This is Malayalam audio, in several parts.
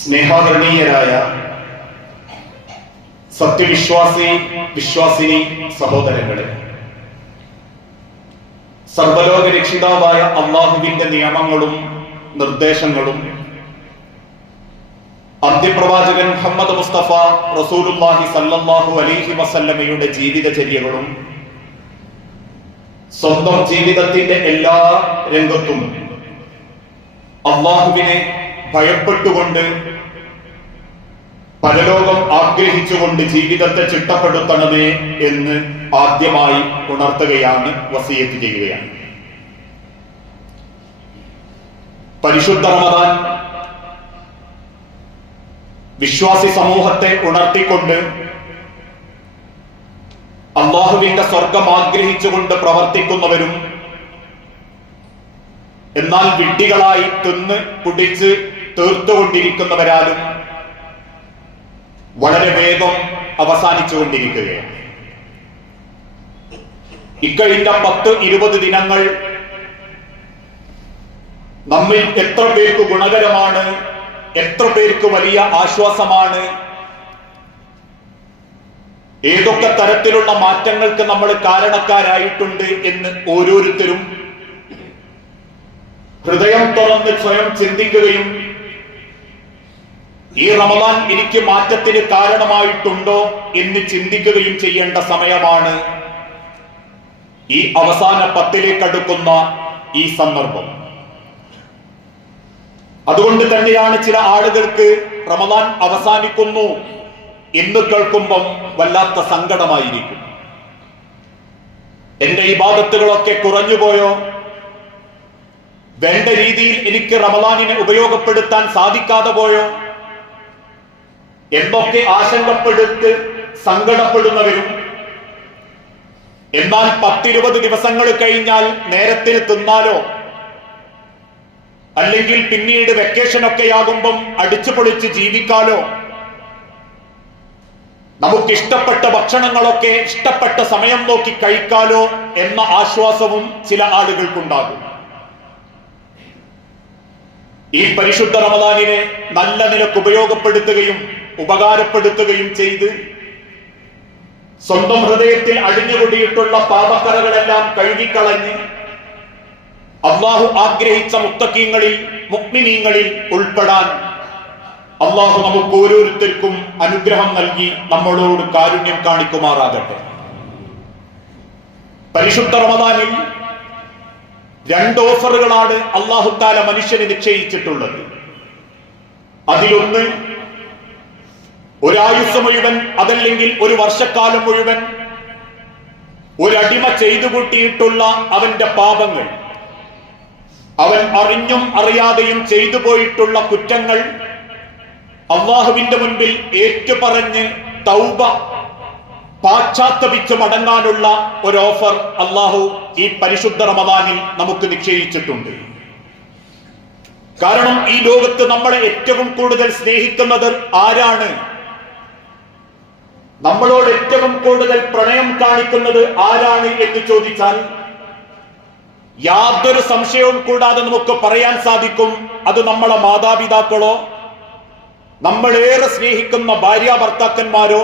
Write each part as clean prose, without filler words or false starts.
സ്നേഹാദരണീയരായ വിശ്വാസിനി സഹോദരങ്ങളെ, സർവലോക രക്ഷിതാവായ അള്ളാഹുവിന്റെ നിയമങ്ങളും നിർദ്ദേശങ്ങളും അന്ത്യപ്രവാചകൻ മുഹമ്മദ് മുസ്തഫ റസൂലുള്ളാഹി സല്ലല്ലാഹു അലൈഹി വസല്ലമയുടെ ജീവിതചര്യകളും സ്വന്തം ജീവിതത്തിന്റെ എല്ലാ രംഗത്തും അള്ളാഹുവിനെ ഭയപ്പെട്ടുകൊണ്ട് പരലോകം ആഗ്രഹിച്ചുകൊണ്ട് ജീവിതത്തെ ചിട്ടപ്പെടുത്തണമേ എന്ന് ആദ്യമായി ഉണർത്തുകയാണ്, വസിയത്ത് ചെയ്യുകയാണ്. പരിശുദ്ധ റമദാൻ വിശ്വാസി സമൂഹത്തെ ഉണർത്തിക്കൊണ്ട് അള്ളാഹുവിന്റെ സ്വർഗം ആഗ്രഹിച്ചുകൊണ്ട് പ്രവർത്തിക്കുന്നവരും എന്നാൽ വിഡ്ഢികളായി തിന്ന് കുടിച്ച് തീർത്തുകൊണ്ടിരിക്കുന്നവരാലും വളരെ വേഗം അവസാനിച്ചുകൊണ്ടിരിക്കുകയാണ്. ഇക്കഴിഞ്ഞ 10-20 ദിനങ്ങൾ നമ്മിൽ എത്ര പേർക്ക് ഗുണകരമാണ്, എത്ര പേർക്ക് വലിയ ആശ്വാസമാണ്, ഏതൊക്കെ തരത്തിലുള്ള മാറ്റങ്ങൾക്ക് നമ്മൾ കാരണക്കാരായിട്ടുണ്ട് എന്ന് ഓരോരുത്തരും ഹൃദയം തുറന്ന് സ്വയം ചിന്തിക്കുകയും ഈ റമദാൻ എനിക്ക് മാറ്റത്തിന് കാരണമായിട്ടുണ്ടോ എന്ന് ചിന്തിക്കുകയും ചെയ്യേണ്ട സമയമാണ് ഈ അവസാന 10ലേക്ക് അടുക്കുന്ന ഈ സന്ദർഭം. അതുകൊണ്ട് തന്നെയാണ് ചില ആളുകൾക്ക് റമദാൻ അവസാനിക്കുന്നു എന്ന് കേൾക്കുമ്പം വല്ലാത്ത സങ്കടമായിരിക്കും. എന്റെ ഇബാദത്തുകളൊക്കെ കുറഞ്ഞുപോയോ, വേണ്ട രീതിയിൽ എനിക്ക് റമദാനിനെ ഉപയോഗപ്പെടുത്താൻ സാധിക്കാതെ പോയോ എന്നൊക്കെ ആശങ്കപ്പെടുത്ത് സങ്കടപ്പെടുന്നവരും, എന്നാൽ 10-20 ദിവസങ്ങൾ കഴിഞ്ഞാൽ നേരത്തിന് തിന്നാലോ അല്ലെങ്കിൽ പിന്നീട് വെക്കേഷനൊക്കെ ആകുമ്പം അടിച്ചുപൊളിച്ച് ജീവിക്കാലോ, നമുക്കിഷ്ടപ്പെട്ട ഭക്ഷണങ്ങളൊക്കെ ഇഷ്ടപ്പെട്ട സമയം നോക്കി കഴിക്കാലോ എന്ന ആശ്വാസവും ചില ആളുകൾക്കുണ്ടാകും. ഈ പരിശുദ്ധ റമദാനിനെ നല്ല നിലക്ക് ഉപയോഗപ്പെടുത്തുകയും ഉപകാരപ്പെടുത്തുകയും ചെയ്ത് സ്വന്തം ഹൃദയത്തിൽ അടിഞ്ഞുകൂടിയിട്ടുള്ള പാപക്കറകളെല്ലാം കഴുകിക്കളഞ്ഞ് അള്ളാഹു ആഗ്രഹിച്ച മുത്തഖീങ്ങളിൽ മുഅ്മിനീങ്ങളിൽ ഉൾപ്പെടാൻ അള്ളാഹു നമുക്ക് ഓരോരുത്തർക്കും അനുഗ്രഹം നൽകി നമ്മളോട് കാരുണ്യം കാണിക്കുമാറാകട്ടെ. പരിശുദ്ധ റമദാനിൽ 2 ഓഫറുകളാണ് അല്ലാഹു തആല മനുഷ്യന് നിശ്ചയിച്ചിട്ടുള്ളത്. അതിലൊന്ന് ഒരായുസ് മുഴുവൻ, അതല്ലെങ്കിൽ ഒരു വർഷക്കാലം മുഴുവൻ ഒരടിമ ചെയ്തു കൂട്ടിയിട്ടുള്ള അവന്റെ പാപങ്ങൾ, അവൻ അറിഞ്ഞും അറിയാതെയും ചെയ്തു പോയിട്ടുള്ള കുറ്റങ്ങൾ അള്ളാഹുവിന്റെ മുൻപിൽ ഏറ്റുപറഞ്ഞ് തൗബ പാശ്ചാത്തപിച്ച് മടങ്ങാനുള്ള ഒരു ഓഫർ അള്ളാഹു ഈ പരിശുദ്ധ റമദാനിൽ നമുക്ക് നിശ്ചയിച്ചിട്ടുണ്ട്. കാരണം ഈ ലോകത്ത് നമ്മളെ ഏറ്റവും കൂടുതൽ സ്നേഹിക്കുന്നത് ആരാണ്, നമ്മളോട് ഏറ്റവും കൂടുതൽ പ്രണയം കാണിക്കുന്നത് ആരാണ് എന്ന് ചോദിച്ചാൽ യാതൊരു സംശയവും കൂടാതെ നമുക്ക് പറയാൻ സാധിക്കും, അത് നമ്മളെ മാതാപിതാക്കളോ നമ്മളേറെ സ്നേഹിക്കുന്ന ഭാര്യ ഭർത്താക്കന്മാരോ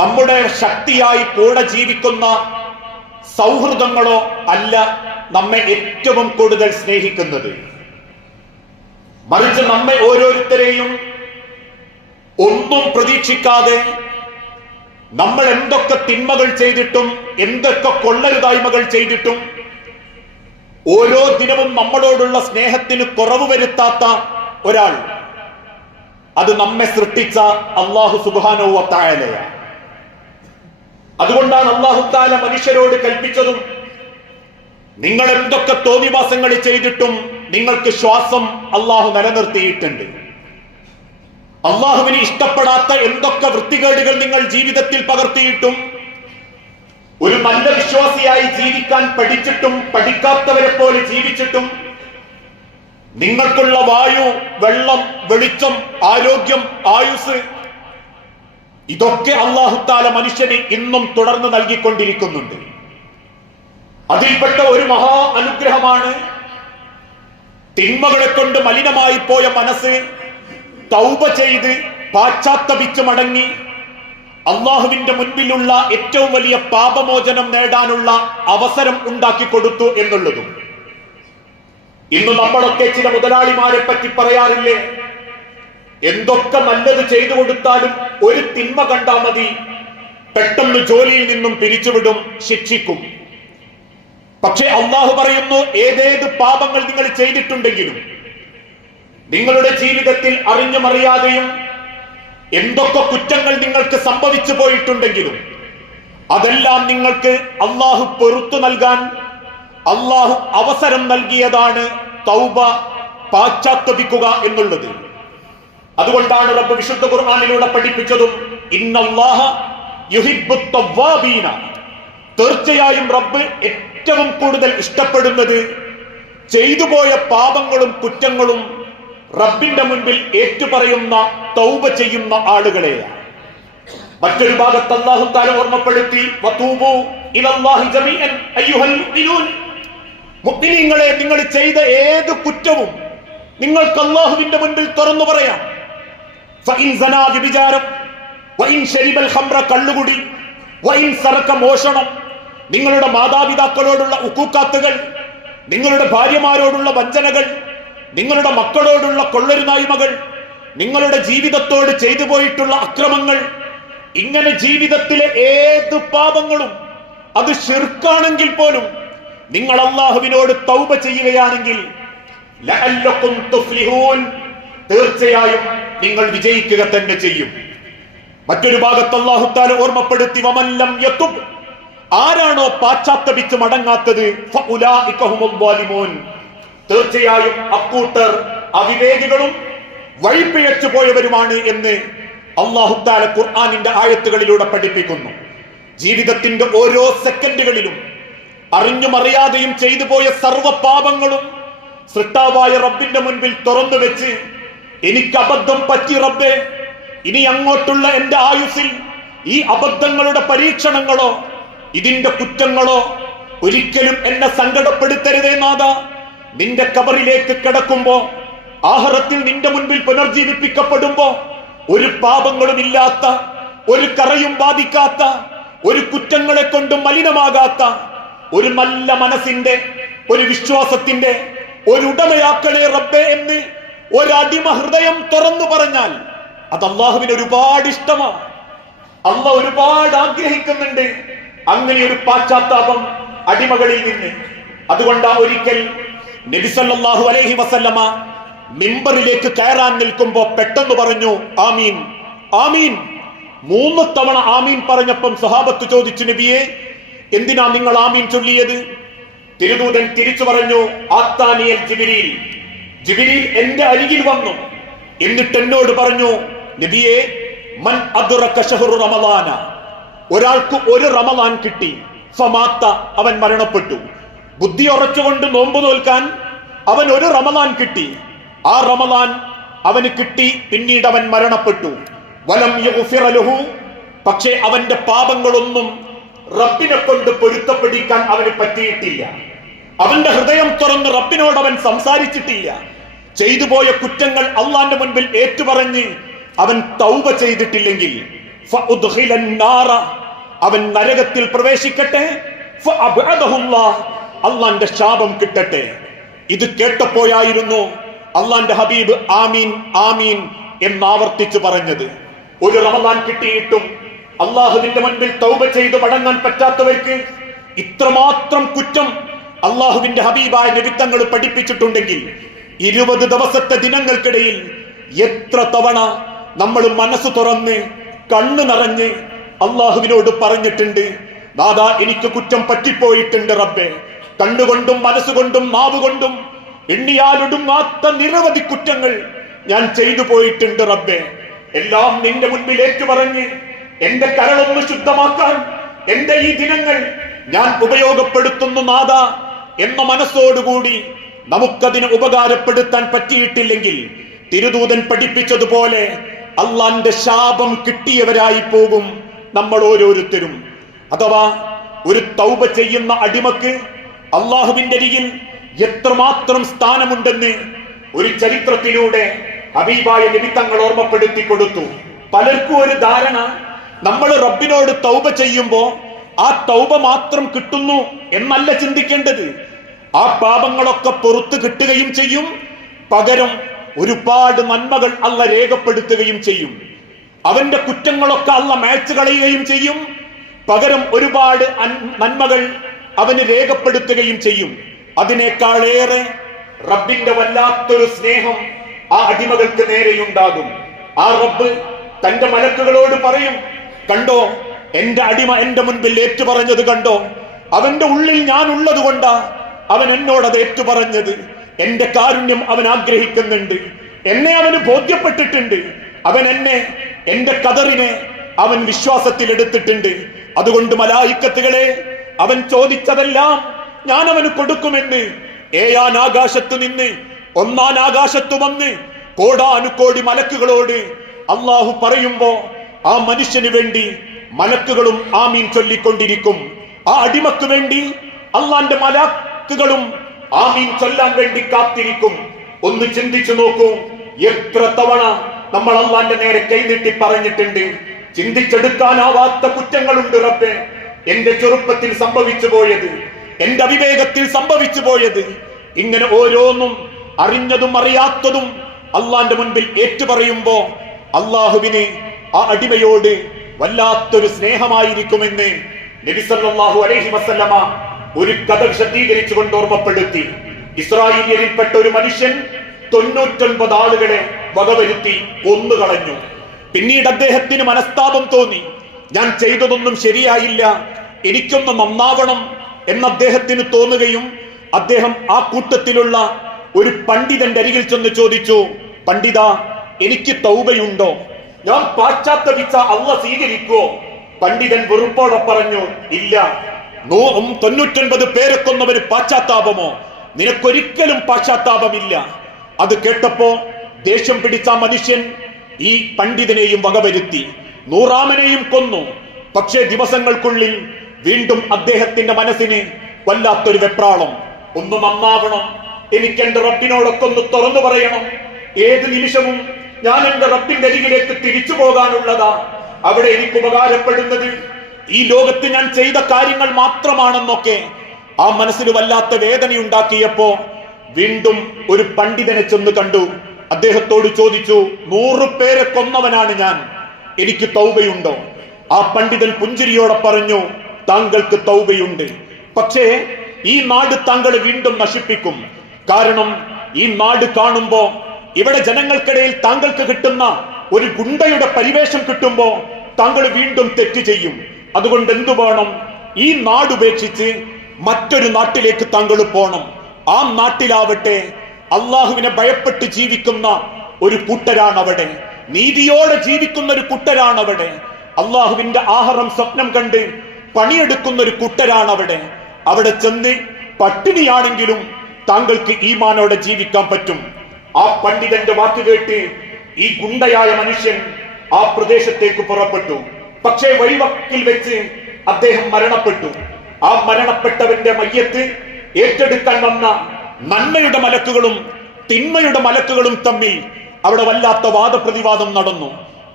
നമ്മുടെ ശക്തിയായി കൂടെ ജീവിക്കുന്ന സൗഹൃദങ്ങളോ അല്ല നമ്മെ ഏറ്റവും കൂടുതൽ സ്നേഹിക്കുന്നത്. മറിച്ച് നമ്മെ ഓരോരുത്തരെയും ഒന്നും പ്രതീക്ഷിക്കാതെ നമ്മൾ എന്തൊക്കെ തിന്മകൾ ചെയ്തിട്ടും എന്തൊക്കെ കൊള്ളരുതായ്മകൾ ചെയ്തിട്ടും ഓരോ ദിനവും നമ്മളോടുള്ള സ്നേഹത്തിന് കുറവ് വരുത്താത്ത ഒരാൾ, അത് നമ്മെ സൃഷ്ടിച്ച അല്ലാഹു സുബ്ഹാനഹു വ തആലയാണ്. അതുകൊണ്ടാണ് അല്ലാഹു തആല മനുഷ്യരോട് കൽപ്പിച്ചതും നിങ്ങൾ എന്തൊക്കെ തോന്നിവാസങ്ങൾ ചെയ്തിട്ടും നിങ്ങൾക്ക് ശ്വാസം അല്ലാഹു നിലനിർത്തിയിട്ടുണ്ട്. അല്ലാഹുവിന് ഇഷ്ടപ്പെടാത്ത എന്തൊക്കെ വൃത്തികേടുകൾ നിങ്ങൾ ജീവിതത്തിൽ പകർത്തിയിട്ടും ഒരു നല്ല വിശ്വാസിയായി ജീവിക്കാൻ പഠിച്ചിട്ടും പഠിക്കാത്തവരെ പോലെ ജീവിച്ചിട്ടും നിങ്ങൾക്കുള്ള വായു, വെള്ളം, വെളിച്ചം, ആരോഗ്യം, ആയുസ്, ഇതൊക്കെ അല്ലാഹു തആല മനുഷ്യന് ഇന്നും തുടർന്ന് നൽകിക്കൊണ്ടിരിക്കുന്നുണ്ട്. അതിൽപ്പെട്ട ഒരു മഹാ അനുഗ്രഹമാണ് തിന്മകളെ കൊണ്ട് മലിനമായി പോയ മനസ്സ് തൗബ ചെയ്ത് പാശ്ചാത്തപിച്ച് മടങ്ങി അള്ളാഹുവിന്റെ മുൻപിലുള്ള ഏറ്റവും വലിയ പാപമോചനം നേടാനുള്ള അവസരം ഉണ്ടാക്കി കൊടുത്തു എന്നുള്ളതും. ഇന്ന് നമ്മളൊക്കെ ചില മുതലാളിമാരെ പറ്റി പറയാറില്ലേ, എന്തൊക്കെ നല്ലത് ചെയ്തു കൊടുത്താലും ഒരു തിന്മ കണ്ടാ മതി, പെട്ടെന്ന് ജോലിയിൽ നിന്നും പിരിച്ചുവിടും, ശിക്ഷിക്കും. പക്ഷെ അള്ളാഹു പറയുന്നു, ഏതേത് പാപങ്ങൾ നിങ്ങൾ ചെയ്തിട്ടുണ്ടെങ്കിലും, നിങ്ങളുടെ ജീവിതത്തിൽ അറിഞ്ഞും അറിയാതെയും എന്തൊക്കെ കുറ്റങ്ങൾ നിങ്ങൾക്ക് സംഭവിച്ചു പോയിട്ടുണ്ടെങ്കിലും അതെല്ലാം നിങ്ങൾക്ക് അള്ളാഹു പൊറുത്തു നൽകാൻ അള്ളാഹു അവസരം നൽകിയതാണ് തൗബ, പാശ്ചാത്തപിക്കുക എന്നുള്ളത്. അതുകൊണ്ടാണ് റബ്ബ് വിശുദ്ധ ഖുർആനിലൂടെ പഠിപ്പിച്ചതും ഇന്നല്ലാഹ യുഹിബ്ബുത് തവ്വാബീന, തീർച്ചയായും റബ്ബ് ഏറ്റവും കൂടുതൽ ഇഷ്ടപ്പെടുന്നത് ചെയ്തുപോയ പാപങ്ങളും കുറ്റങ്ങളും റബ്ബിന്റെ മുൻപിൽ ഏറ്റുപറയുന്ന തൗബ ചെയ്യുന്ന ആളുകളെയാണ്. മറ്റൊരു ഭാഗത്ത് അല്ലാഹു തആല ഓർമ്മപ്പെടുത്തി, വതൂബു ഇലല്ലാഹി ജമീഅൻ അയ്യുഹൽ മുഅ്മിനൂൻ, മുഅ്മിനീങ്ങളെ നിങ്ങൾ ചെയ്ത ഏത് കുറ്റവും നിങ്ങൾക്ക് അല്ലാഹുവിന്റെ മുൻപിൽ തുറന്നു പറയാം. ഫഇൻ സനാ വ്യഭിചാരം, വഇൻ ശരിബൽ ഖംറ കള്ളുകുടി, വഇൻ സറക മോഷണം, നിങ്ങളുടെ മാതാപിതാക്കളോടുള്ള ഉക്കൂക്കാത്തുകൾ, നിങ്ങളുടെ ഭാര്യമാരോടുള്ള വഞ്ചനകൾ, നിങ്ങളുടെ മക്കളോടുള്ള കൊള്ളരുനായ്മകൾ, നിങ്ങളുടെ ജീവിതത്തോട് ചെയ്തു പോയിട്ടുള്ള അക്രമങ്ങൾ, ഇങ്ങനെ ജീവിതത്തിലെ ഏത് പാപങ്ങളും അത് ശിർക്കാണെങ്കിൽ പോലും നിങ്ങൾ അല്ലാഹുവിനോട് തൗബ ചെയ്യുകയാണെങ്കിൽ ലഅല്ലകും തുഫ്ലിഹൂൻ, തീർച്ചയായും നിങ്ങൾ വിജയിക്കുക തന്നെ ചെയ്യും. മറ്റൊരു ഭാഗത്ത് അല്ലാഹു തആല ഓർമ്മപ്പെടുത്തി, വമൻ ലം യതുബ്, ആരാണോ പാശ്ചാത്തപിച്ച് മടങ്ങാത്തത്, ഫഉലൈക ഹുമുൽ ളാലിമൂൻ, തീർച്ചയായും അക്കൂട്ടർ അവിവേകികളും വഴിപിഴച്ചു പോയവരുമാണ് എന്ന് അല്ലാഹു തആല ഖുർആനിന്റെ ആയത്തുകളിലൂടെ പഠിപ്പിക്കുന്നു. ജീവിതത്തിന്റെ ഓരോ സെക്കൻഡുകളിലും അറിഞ്ഞും അറിയാതെയും ചെയ്തു പോയ സർവ്വ പാപങ്ങളും സൃഷ്ടാവായ റബ്ബിന്റെ മുൻപിൽ തുറന്നു വെച്ച്, എനിക്ക് അബദ്ധം പറ്റി റബ്ബേ, ഇനി അങ്ങോട്ടുള്ള എന്റെ ആയുസ്സിൽ ഈ അബദ്ധങ്ങളുടെ പരീക്ഷണങ്ങളോ ഇതിന്റെ കുറ്റങ്ങളോ ഒരിക്കലും എന്നെ സങ്കടപ്പെടുത്തരുതേ നാഥ. നിന്റെ ഖബറിലേക്ക് കിടക്കുമ്പോ, ആഖിറത്തിൽ നിന്റെ മുൻപിൽ പുനർജീവിപ്പിക്കപ്പെടുമ്പോ ഒരു പാപങ്ങളും ഇല്ലാത്ത, ഒരു കറയും ബാധിക്കാത്ത, ഒരു കുറ്റങ്ങളെ കൊണ്ട് മലിനമാകാത്ത ഒരു നല്ല മനസ്സിന്റെ, ഒരു വിശ്വാസത്തിന്റെ ഒരു ഉടമയാക്കണേ റബ്ബേ എന്ന് ഒരടിമ ഹൃദയം തുറന്നു പറഞ്ഞാൽ അത് അല്ലാഹുവിന് ഒരുപാട് ഇഷ്ടമാണ്. അല്ലാഹു ഒരുപാട് ആഗ്രഹിക്കുന്നുണ്ട് അങ്ങനെ ഒരു പാശ്ചാത്താപം അടിമകളിൽ നിന്ന്. അതുകൊണ്ടാ ഒരിക്കൽ നബി സല്ലല്ലാഹു അലൈഹി വസല്ലമ മിമ്പറിലേക്ക് കയറാൻ നിൽക്കുമ്പോ പെട്ടെന്ന് പറഞ്ഞു ആമീൻ, ആമീൻ. 3 തവണ ആമീൻ പറഞ്ഞപ്പം സഹാബത്ത് ചോദിച്ചു, നബിയെ എന്തിനാ നിങ്ങൾ ആമീൻ ചൊല്ലിയത്? തിരുദൂതൻ തിരിച്ചു പറഞ്ഞു, ആത്താനിയൽ ജിബ്രീൽ, ജിബ്രീൽ എന്റെ അരികിൽ വന്നു, എന്നിട്ട് എന്നോട് പറഞ്ഞു, നബിയെ മൻ അദ്റക ശഹ്റു റമളാന, ഒരാൾക്ക് ഒരു റമളാൻ കിട്ടി, ഫമാത്ത, അവൻ മരണപ്പെട്ടു. ബുദ്ധി ഉറച്ചുകൊണ്ട് നോമ്പ് നോൽക്കാൻ അവൻ ഒരു റമളാൻ കിട്ടി, ആ റമളാൻ അവന് കിട്ടി, പിന്നീട് അവൻ മരണപ്പെട്ടു. വലം യഗ്ഫിറ ലഹു, പക്ഷേ അവന്റെ പാപങ്ങളൊന്നും റബ്ബിനെ കൊണ്ട് പൊരുത്തപ്പെടിക്കാൻ അവന് പറ്റിയിട്ടില്ല. അവന്റെ ഹൃദയം തുറന്ന് റബ്ബിനോട് അവൻ സംസാരിച്ചിട്ടില്ല. ചെയ്തു പോയ കുറ്റങ്ങൾ അള്ളാന്റെ മുൻപിൽ ഏറ്റുപറഞ്ഞ് അവൻ തൗബ ചെയ്തിട്ടില്ലെങ്കിൽ ഫഉദ്ഖിലൻ നാറ, അവൻ നരകത്തിൽ പ്രവേശിക്കട്ടെ, ഫഅബ്അദഹുല്ലാഹ്, അള്ളാന്റെ ശാപം കിട്ടട്ടെ. ഇത് കേട്ടപ്പോഴായിരുന്നു അള്ളാന്റെ ഹബീബ് ആമീൻ ആമീൻ എന്നാവർത്തിച്ചു പറഞ്ഞത്. ഒരു റമളാൻ കിട്ടിയിട്ടും അള്ളാഹുവിന്റെ മുൻപിൽ തൗബ ചെയ്ത് മടങ്ങാൻ പറ്റാത്തവർക്ക് ഇത്രമാത്രം കുറ്റം അള്ളാഹുവിന്റെ ഹബീബായ നബി തങ്ങൾ പഠിപ്പിച്ചിട്ടുണ്ടെങ്കിൽ 20 ദിവസത്തെ ദിനങ്ങൾക്കിടയിൽ എത്ര തവണ നമ്മൾ മനസ്സ് തുറന്ന് കണ്ണു നിറഞ്ഞ് അള്ളാഹുവിനോട് പറഞ്ഞിട്ടുണ്ട്, ദാദാ എനിക്ക് കുറ്റം പറ്റിപ്പോയിട്ടുണ്ട് റബ്ബേ, കണ്ണുകൊണ്ടും മനസ്സുകൊണ്ടും നാവുകൊണ്ടും എണ്ണിയാലൊടുങ്ങാത്ത നിരവധി കുറ്റങ്ങൾ ഞാൻ ചെയ്തു പോയിട്ടുണ്ട് റബ്ബേ. എല്ലാം നിന്റെ മുൻപിൽ ഏറ്റുപറഞ്ഞ് എന്റെ കരളൊന്ന് ശുദ്ധമാക്കാൻ എന്റെ ഈ ദിനങ്ങൾ ഞാൻ ഉപയോഗപ്പെടുത്തുന്നു നാഥ എന്ന മനസ്സോടുകൂടി നമുക്കതിന് ഉപകാരപ്പെടുത്താൻ പറ്റിയിട്ടില്ലെങ്കിൽ തിരുദൂതൻ പഠിപ്പിച്ചതുപോലെ അള്ളാന്റെ ശാപം കിട്ടിയവരായി പോകും നമ്മൾ ഓരോരുത്തരും. അഥവാ ഒരു തൗബ ചെയ്യുന്ന അടിമക്ക് അള്ളാഹുവിന്റെ അരികിൽ എത്രമാത്രം സ്ഥാനമുണ്ടെന്ന് ഒരു ചരിത്രത്തിലൂടെ ഹബീബായ നബി തങ്ങൾ ഓർമ്മപ്പെടുത്തി കൊടുത്തു. പലർക്കും ഒരു ധാരണ, നമ്മൾ റബ്ബിനോട് തൗബ ചെയ്യുമ്പോ ആ തൗബ മാത്രം കിട്ടുന്നു എന്നല്ല ചിന്തിക്കേണ്ടത്. ആ പാപങ്ങളൊക്കെ പുറത്തു കിട്ടുകയും ചെയ്യും, പകരം ഒരുപാട് നന്മകൾ അല്ല രേഖപ്പെടുത്തുകയും ചെയ്യും. അവന്റെ കുറ്റങ്ങളൊക്കെ അല്ല മായ്ച്ചു കളയുകയും ചെയ്യും, പകരം ഒരുപാട് നന്മകൾ അവന് രേഖപ്പെടുത്തുകയും ചെയ്യും. അതിനേക്കാളേറെ റബ്ബിന്റെ വല്ലാത്തൊരു സ്നേഹം ആ അടിമകൾക്ക് നേരെയുണ്ടാകും. ആ റബ്ബ് തന്റെ മലക്കുകളോട് പറയും, കണ്ടോ എന്റെ അടിമ എന്റെ മുൻപിൽ ഏറ്റുപറഞ്ഞത് കണ്ടോ, അവന്റെ ഉള്ളിൽ ഞാൻ ഉള്ളത് കൊണ്ടാ അവൻ എന്നോട് അത് ഏറ്റുപറഞ്ഞത്. എന്റെ കാരുണ്യം അവൻ ആഗ്രഹിക്കുന്നുണ്ട്, എന്നെ അവന് ബോധ്യപ്പെട്ടിട്ടുണ്ട്, അവൻ എന്റെ ഖദറിനെ അവൻ വിശ്വാസത്തിൽ എടുത്തിട്ടുണ്ട്. അതുകൊണ്ട് മലായിക്കത്തുകളെ, അവൻ ചോദിച്ചതെല്ലാം ഞാൻ അവന് കൊടുക്കുമെന്ന് ഏഴാൻ ആകാശത്തു നിന്ന് ഒന്നാം ആകാശത്തു വന്ന് കോടാനുകോടി മലക്കുകളോട് അള്ളാഹു പറയുമ്പോ ആ മനുഷ്യന് വേണ്ടി മലക്കുകളും ആമീൻ ചൊല്ലിക്കൊണ്ടിരിക്കും. ആ അടിമക്ക് വേണ്ടി അള്ളാന്റെ മലക്കുകളും ആമീൻ ചൊല്ലാൻ വേണ്ടി കാത്തിരിക്കും. ഒന്ന് ചിന്തിച്ചു നോക്കൂ, എത്ര തവണ നമ്മൾ അള്ളാന്റെ നേരെ കൈനീട്ടി പറഞ്ഞിട്ടുണ്ട്. ചിന്തിച്ചെടുക്കാനാവാത്ത കുറ്റങ്ങളുണ്ട് റബ്ബേ, എന്റെ ചെറുപ്പത്തിൽ സംഭവിച്ചു പോയത്, എന്റെ അവിവേകത്തിൽ സംഭവിച്ചു പോയത്. ഇങ്ങനെ ഓരോന്നും അറിഞ്ഞതും അറിയാത്തതും അള്ളാന്റെ മുൻപിൽ ഏറ്റുപറയുമ്പോ അള്ളാഹുവിന് ആ അടിമയോട് വല്ലാത്തൊരു സ്നേഹമായിരിക്കുമെന്ന് നബി സല്ലല്ലാഹു അലൈഹി വസല്ലമ ഒരു കഥ വിശദീകരിച്ചുകൊണ്ട് ഓർമ്മപ്പെടുത്തി. ഇസ്രായേലിൽപ്പെട്ട ഒരു മനുഷ്യൻ 99 ആളുകളെ വകവരുത്തി കൊന്നുകളഞ്ഞു. പിന്നീട് അദ്ദേഹത്തിന് മനസ്താപം തോന്നി, ഞാൻ ചെയ്തതൊന്നും ശരിയായില്ല, എനിക്കൊന്ന് നന്നാവണം എന്ന് അദ്ദേഹത്തിന് തോന്നുകയും അദ്ദേഹം ആ കൂട്ടത്തിലുള്ള ഒരു പണ്ഡിതന്റെ അരികിൽ ചെന്ന് ചോദിച്ചു, പണ്ഡിത, എനിക്ക് തൗബയുണ്ടോ? ഞാൻ പാശ്ചാത്തപിച്ച അള്ളാഹ് സ്വീകരിക്കുവോ? പണ്ഡിതൻ വെറുപ്പോടെ പറഞ്ഞു, ഇല്ല. 99 പേരെ കൊന്നവന് പാശ്ചാത്താപമോ? നിനക്കൊരിക്കലും പാശ്ചാത്താപമില്ല. അത് കേട്ടപ്പോ ദേഷ്യം പിടിച്ച മനുഷ്യൻ ഈ പണ്ഡിതനെയും വകവരുത്തി 100-ാമനെയും കൊന്നു. പക്ഷേ ദിവസങ്ങൾക്കുള്ളിൽ വീണ്ടും അദ്ദേഹത്തിന്റെ മനസ്സിന് വല്ലാത്തൊരു വെപ്രാളം. ഒന്ന് നന്നാവണം, എനിക്ക് എന്റെ റബ്ബിനോടൊക്കെ ഒന്ന് തുറന്നു പറയണം, ഏത് നിമിഷവും ഞാൻ എന്റെ റബ്ബിന്റെ അരികിലേക്ക് തിരിച്ചു പോകാനുള്ളതാ. അവിടെ എനിക്ക് ഉപകാരപ്പെടുന്നത് ഈ ലോകത്ത് ഞാൻ ചെയ്ത കാര്യങ്ങൾ മാത്രമാണെന്നൊക്കെ ആ മനസ്സിന് വല്ലാത്ത വേദനയുണ്ടാക്കിയപ്പോ വീണ്ടും ഒരു പണ്ഡിതനെ ചെന്ന് കണ്ടു. അദ്ദേഹത്തോട് ചോദിച്ചു, 100 പേരെ കൊന്നവനാണ് ഞാൻ, എനിക്ക് തൗബയുണ്ടോ? ആ പണ്ഡിതൻ പുഞ്ചിരിയോടെ പറഞ്ഞു, താങ്കൾക്ക് തൗബയുണ്ട്, പക്ഷേ ഈ നാട് താങ്കൾ വീണ്ടും നശിപ്പിക്കും. കാരണം ഈ നാട് കാണുമ്പോ, ഇവിടെ ജനങ്ങൾക്കിടയിൽ താങ്കൾക്ക് കിട്ടുന്ന ഒരു ഗുണ്ടയുടെ പരിവേഷം കിട്ടുമ്പോ താങ്കൾ വീണ്ടും തെറ്റ് ചെയ്യും. അതുകൊണ്ട് എന്തു വേണം? ഈ നാടുപേക്ഷിച്ച് മറ്റൊരു നാട്ടിലേക്ക് താങ്കൾ പോണം. ആ നാട്ടിലാവട്ടെ അള്ളാഹുവിനെ ഭയപ്പെട്ട് ജീവിക്കുന്ന ഒരു കൂട്ടരാണ് അവിടെ, നീതിയോടെ ജീവിക്കുന്ന ഒരു കൂട്ടരാണ് അവിടെ, അള്ളാഹുവിന്റെ ആഹാരം സ്വപ്നം കണ്ട് പണിയെടുക്കുന്ന ഒരു കൂട്ടരാണ് അവിടെ. അവിടെ ചെന്ന് പട്ടിണിയാണെങ്കിലും താങ്കൾക്ക് ഈമാനോടെ ജീവിക്കാൻ പറ്റും. ആ പണ്ഡിതന്റെ വാക്ക് കേട്ട് ഈ ഗുണ്ടയായ മനുഷ്യൻ ആ പ്രദേശത്തേക്ക് പുറപ്പെട്ടു. പക്ഷേ വഴിവക്കിൽ വെച്ച് അദ്ദേഹം മരണപ്പെട്ടു. ആ മരണപ്പെട്ടവന്റെ മയ്യത്ത് ഏറ്റെടുക്കാൻ വന്ന നന്മയുടെ മലക്കുകളും തിന്മയുടെ മലക്കുകളും തമ്മിൽ അവിടെ വല്ലാത്ത വാദപ്രതിവാദം നടന്നു.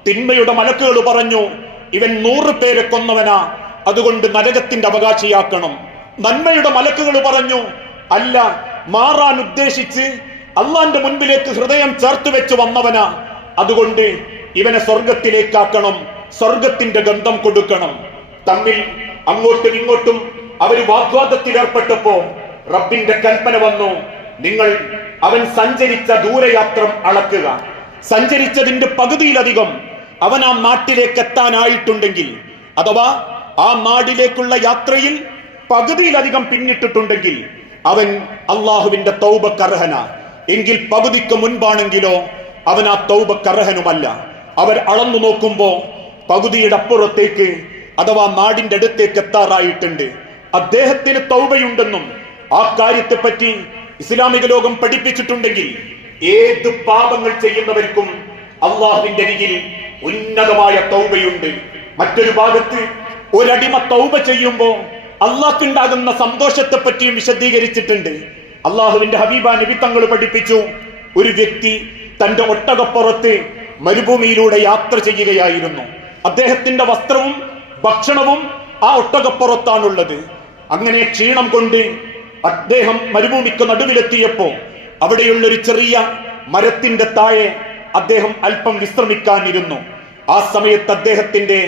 തിന്മയുടെ മലക്കുകൾ പറഞ്ഞു, ഇവൻ 100 പേരെ കൊന്നവനാ, അതുകൊണ്ട് നരകത്തിന്റെ അവകാശിയാക്കണം. നന്മയുടെ മലക്കുകൾ പറഞ്ഞു, അല്ല, മാറാൻ ഉദ്ദേശിച്ച് അള്ളാന്റെ മുൻപിലേക്ക് ഹൃദയം ചേർത്ത് വെച്ച് വന്നവനാ, അതുകൊണ്ട് ഇവനെ സ്വർഗത്തിലേക്കാക്കണം, സ്വർഗത്തിന്റെ ഗന്ധം കൊടുക്കണം. തമ്മിൽ അങ്ങോട്ടും ഇങ്ങോട്ടും അവര് വാഗ്വാദത്തിലേർപ്പെട്ടപ്പോ റബ്ബിന്റെ കൽപ്പന വന്നു, നിങ്ങൾ അവൻ സഞ്ചരിച്ച ദൂരയാത്ര അളക്കുക. സഞ്ചരിച്ചതിന്റെ പകുതിയിലധികം അവൻ ആ നാട്ടിലേക്ക് എത്താനായിട്ടുണ്ടെങ്കിൽ, അഥവാ ആ നാടിലേക്കുള്ള യാത്രയിൽ പകുതിയിലധികം പിന്നിട്ടിട്ടുണ്ടെങ്കിൽ അവൻ അള്ളാഹുവിന്റെ തൗബക്കർഹന. എങ്കിൽ പകുതിക്ക് മുൻപാണെങ്കിലോ അവൻ ആ തൗബക്കർഹനുമല്ല. അവർ അളന്നു നോക്കുമ്പോ പകുതിയുടെ അപ്പുറത്തേക്ക്, അഥവാ നാടിന്റെ അടുത്തേക്ക് എത്താറായിട്ടുണ്ട്. അദ്ദേഹത്തിന് തൗബയുണ്ടെന്നും ആ കാര്യത്തെപ്പറ്റി ഇസ്ലാമിക ലോകം പഠിപ്പിച്ചിട്ടുണ്ടെങ്കിൽ ഏത് പാപങ്ങൾ ചെയ്യുന്നവർക്കും അള്ളാഹുവിന്റെ അരികിൽ ഉന്നതമായ തൗബയുണ്ട്. മറ്റൊരു ഭാഗത്ത് ഒരടിമ തൗബ ചെയ്യുമ്പോ അള്ളാഹ്ക്കുണ്ടാകുന്ന സന്തോഷത്തെ പറ്റിയും വിശദീകരിച്ചിട്ടുണ്ട്. അള്ളാഹുവിന്റെ ഹബീബ നബി തങ്ങൾ പഠിപ്പിച്ചു, ഒരു വ്യക്തി തന്റെ ഒട്ടകപ്പുറത്ത് മരുഭൂമിയിലൂടെ യാത്ര ചെയ്യുകയായിരുന്നു. അദ്ദേഹത്തിന്റെ വസ്ത്രവും ഭക്ഷണവും ആ ഒട്ടകപ്പുറത്താണുള്ളത്. അങ്ങനെ ക്ഷീണം കൊണ്ട് അദ്ദേഹം മരുഭൂമിക്ക് നടുവിലെത്തിയപ്പോ അവിടെയുള്ളൊരു ചെറിയ മരത്തിന്റെ താഴെ അദ്ദേഹം അല്പം വിശ്രമിക്കാനിരുന്നു. ആ സമയത്ത് അദ്ദേഹത്തിന്റെ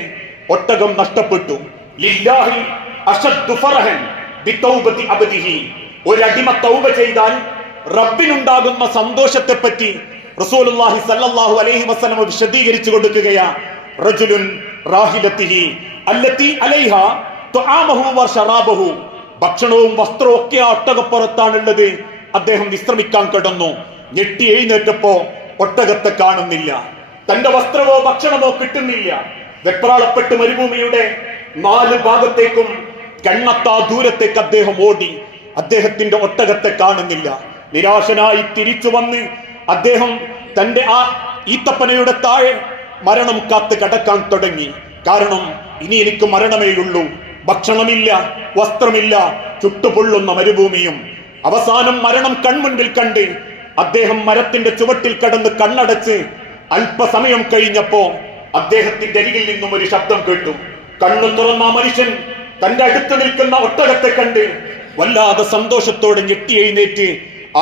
ഒട്ടകം നഷ്ടപ്പെട്ടു. ലില്ലാഹി അശദ്ദു ഫറഹൻ ബിതൗബതി അബ്ദിഹി. ഒരടിമ തൗബ ചെയ്താൽ റബ്ബിനുണ്ടാകുന്ന സന്തോഷത്തെ പറ്റി റസൂലുള്ളാഹി സ്വല്ലല്ലാഹു അലൈഹി വസല്ലം വിശദീകരിച്ചു കൊടുക്കുകയാ. റജുലുൻ റാഹിലതിഹി അല്ലതി അലൈഹാ തുആമഹു വശറാബഹു. ഭക്ഷണവും വസ്ത്രവും ഒക്കെ ആ ഒട്ടകപ്പുറത്താണുള്ളത്. അദ്ദേഹം വിശ്രമിക്കാൻ കിടന്നു. ഞെട്ടി എഴുന്നേറ്റപ്പോ ഒട്ടകത്തെ കാണുന്നില്ല. തന്റെ വസ്ത്രമോ ഭക്ഷണമോ കിട്ടുന്നില്ല. വെപ്രാളപ്പെട്ട് മരുഭൂമിയുടെ 4 ഭാഗത്തേക്കും കണ്ണെത്താ ദൂരത്തേക്ക് അദ്ദേഹം ഓടി. അദ്ദേഹത്തിന്റെ ഒട്ടകത്തെ കാണുന്നില്ല. നിരാശനായി തിരിച്ചു വന്ന് അദ്ദേഹം തന്റെ ആ ഈത്തപ്പനയുടെ താഴെ മരണം കാത്ത് കിടക്കാൻ തുടങ്ങി. കാരണം ഇനി എനിക്ക് മരണമേയുള്ളൂ. ഭക്ഷണമില്ല, വസ്ത്രമില്ല, ചുട്ടുപൊള്ളുന്ന മരുഭൂമിയും. അവസാനം മരണം കൺമുൻപിൽ കണ്ട് അദ്ദേഹം മരത്തിന്റെ ചുവട്ടിൽ കിടന്ന് കണ്ണടച്ച് അല്പസമയം കഴിഞ്ഞപ്പോ അദ്ദേഹത്തിന്റെ അരികിൽ നിന്നും ഒരു ശബ്ദം കേട്ടു. കണ്ണു തുറന്ന മനുഷ്യൻ തന്റെ അടുത്ത് നിൽക്കുന്ന ഒട്ടകത്തെ കണ്ട് വല്ലാതെ സന്തോഷത്തോടെ ഞെട്ടി എഴുന്നേറ്റ്